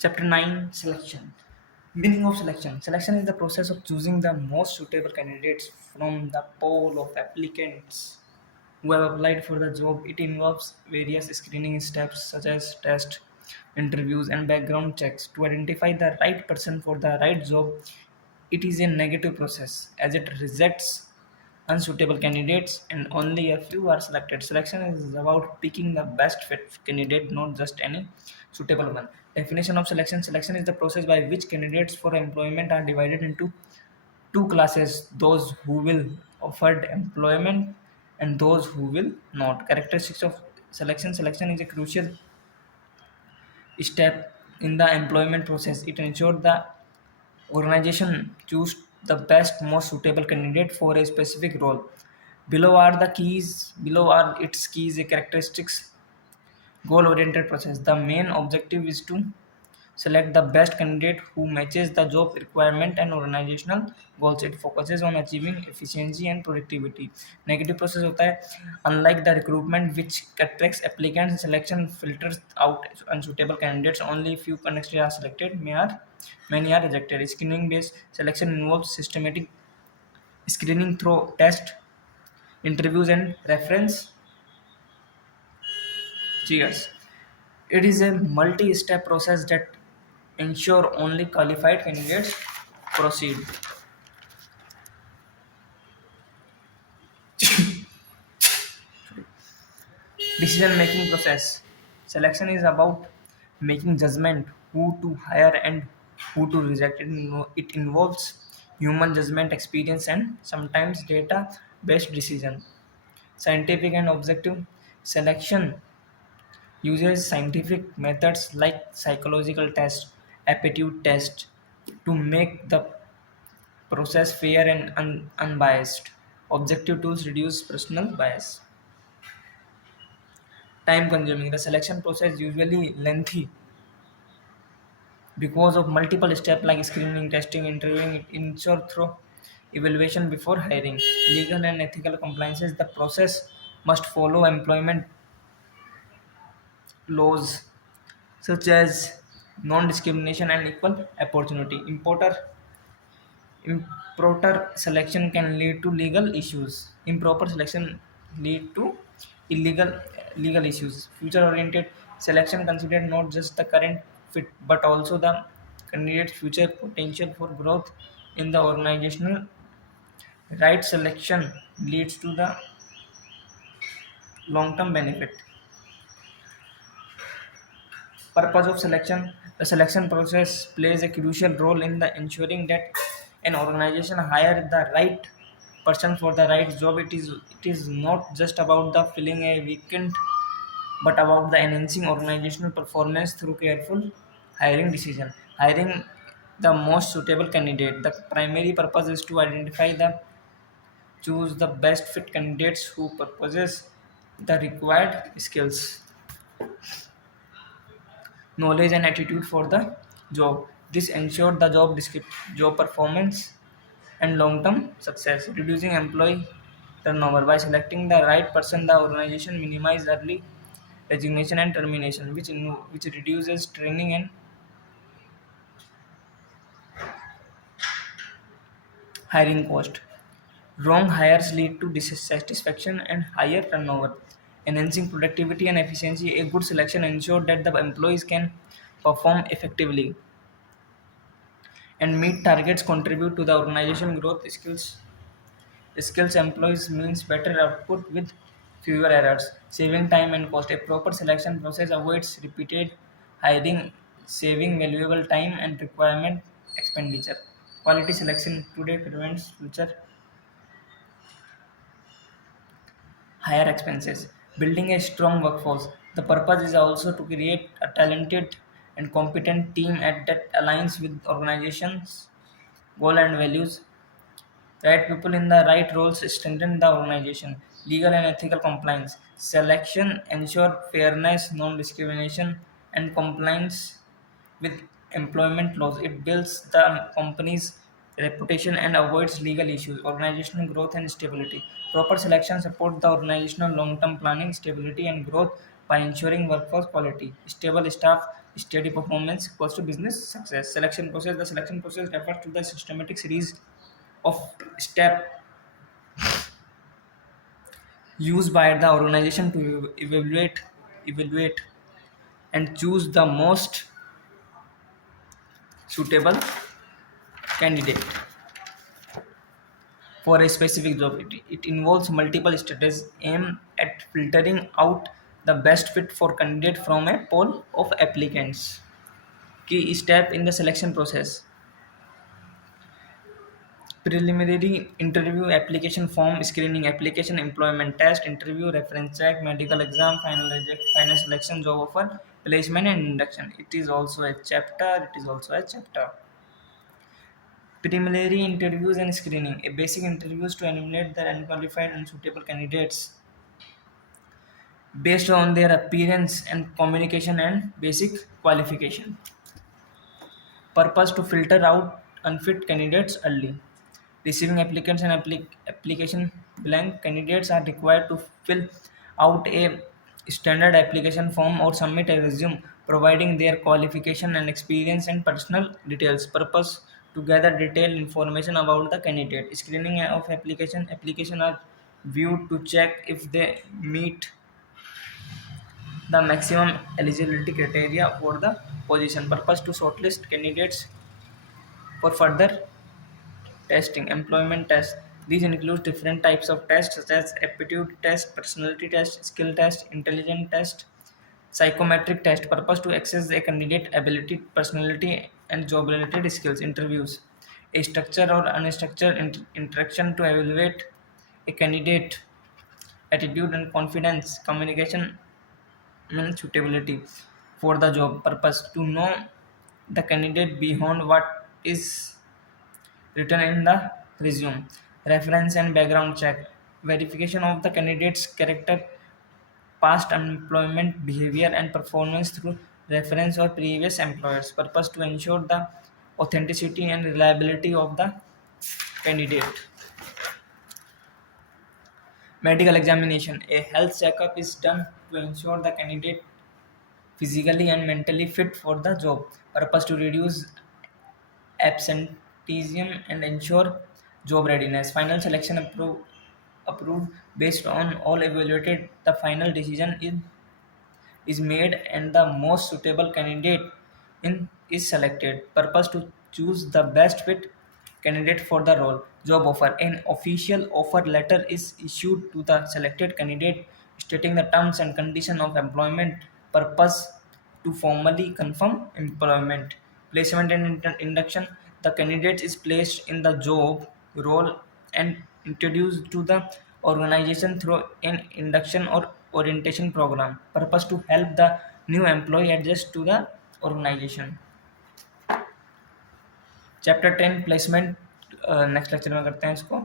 Chapter 9, Selection. Meaning of selection. Selection is the process of choosing the most suitable candidates from the pool of applicants who have applied for the job. It involves various screening steps such as test, interviews, and background checks to identify the right person for the right job. It is a negative process as it rejects unsuitable candidates and only a few are selected. Selection is about picking the best fit candidate, not just any suitable one. Definition of selection. Selection is the process by which candidates for employment are divided into two classes: those who will offered employment and those who will not. Characteristics of selection. Selection is a crucial step in the employment process. It ensures the organization choose the best, most suitable candidate for a specific role. Below are its keys, characteristics. Goal-oriented process. The main objective is to select the best candidate who matches the job requirement and organizational goals. It focuses on achieving efficiency and productivity. Negative process होता है. Unlike the recruitment which attracts applicants, selection filters out unsuitable candidates. Only few candidates are selected. Many are rejected. Screening-based selection involves systematic screening through test, interviews, and reference. Cheers. It is a multi-step process that ensure only qualified candidates proceed. Decision-making process. Selection is about making judgment who to hire and who to reject. It involves human judgment, experience, and sometimes data-based decision. Scientific and objective selection uses scientific methods like psychological tests, aptitude tests to make the process fair and unbiased. Objective tools reduce personal bias. Time consuming. The selection process is usually lengthy because of multiple steps like screening, testing, interviewing. It ensure through evaluation before hiring. Legal and ethical compliances. The process must follow employment laws such as non-discrimination and equal opportunity. Improper selection can lead to legal issues. Improper selection lead to illegal legal issues. Future-oriented selection considered not just the current fit but also the candidate's future potential for growth in the organizational. Right selection leads to the long-term benefit. Purpose of selection. The selection process plays a crucial role in the ensuring that an organization hire the right person for the right job. It is not just about the filling a vacant but about the enhancing organizational performance through careful hiring decision. Hiring the most suitable candidate. The primary purpose is to identify the choose the best fit candidates who possess the required skills, knowledge, and attitude for the job. This ensures the job performance and long-term success. Reducing employee turnover. By selecting the right person, the organization minimizes early resignation and termination, which reduces training and hiring cost. Wrong hires lead to dissatisfaction and higher turnover. Enhancing productivity and efficiency. A good selection ensures that the employees can perform effectively and meet targets, contribute to the organization growth. Skills employees means better output with fewer errors, saving time and cost. A proper selection process avoids repeated hiring, saving valuable time and requirement expenditure. Quality selection today prevents future higher expenses. Building a strong workforce. The purpose is also to create a talented and competent team that aligns with organization's goal and values. Right people in the right roles strengthen the organization. Legal and ethical compliance. Selection ensure fairness, non-discrimination, and compliance with employment laws. It builds the company's reputation and avoids legal issues. Organizational growth and stability. Proper selection supports the organizational long-term planning, stability, and growth by ensuring workforce quality. Stable staff steady performance equals to business success. Selection process. The selection process refers to the systematic series of steps used by the organization to evaluate and choose the most suitable candidate for a specific job. It involves multiple strategies aimed at filtering out the best fit for candidate from a pool of applicants. Key step in the selection process: preliminary interview, application form, screening, application, employment test, interview, reference check, medical exam, final selection, job offer, placement, and induction. It is also a chapter. It is also a chapter. Preliminary interviews and screening, a basic interviews to eliminate the unqualified and suitable candidates based on their appearance and communication and basic qualification. Purpose: to filter out unfit candidates early. Receiving applicants and application blank, candidates are required to fill out a standard application form or submit a resume providing their qualification and experience and personal details. Purpose: to gather detailed information about the candidate. Screening of application are viewed to check if they meet the maximum eligibility criteria for the position. Purpose: to shortlist candidates for further testing. Employment test. These include different types of tests such as aptitude test, personality test, skill test, intelligence test, psychometric test. Purpose: to assess a candidate ability, personality, and job related skills. Interviews. A structured or unstructured interaction to evaluate a candidate attitude and confidence, communication, and suitability for the job. Purpose: to know the candidate beyond what is written in the resume. Reference and background check. Verification of the candidate's character, past employment behavior, and performance through reference or previous employers. Purpose: to ensure the authenticity and reliability of the candidate. Medical examination. A health checkup is done to ensure the candidate physically and mentally fit for the job. Purpose: to reduce absenteeism and ensure job readiness. Final selection approved based on all evaluated. The final decision is made and the most suitable candidate is selected. Purpose: to choose the best fit candidate for the role. Job offer. An official offer letter is issued to the selected candidate stating the terms and condition of employment. Purpose: to formally confirm employment. Placement and induction. The candidate is placed in the job role and introduced to the organization through an induction or orientation program. Purpose: to help the new employee adjust to the organization. Chapter 10 placement next lecture में करते हैं इसको.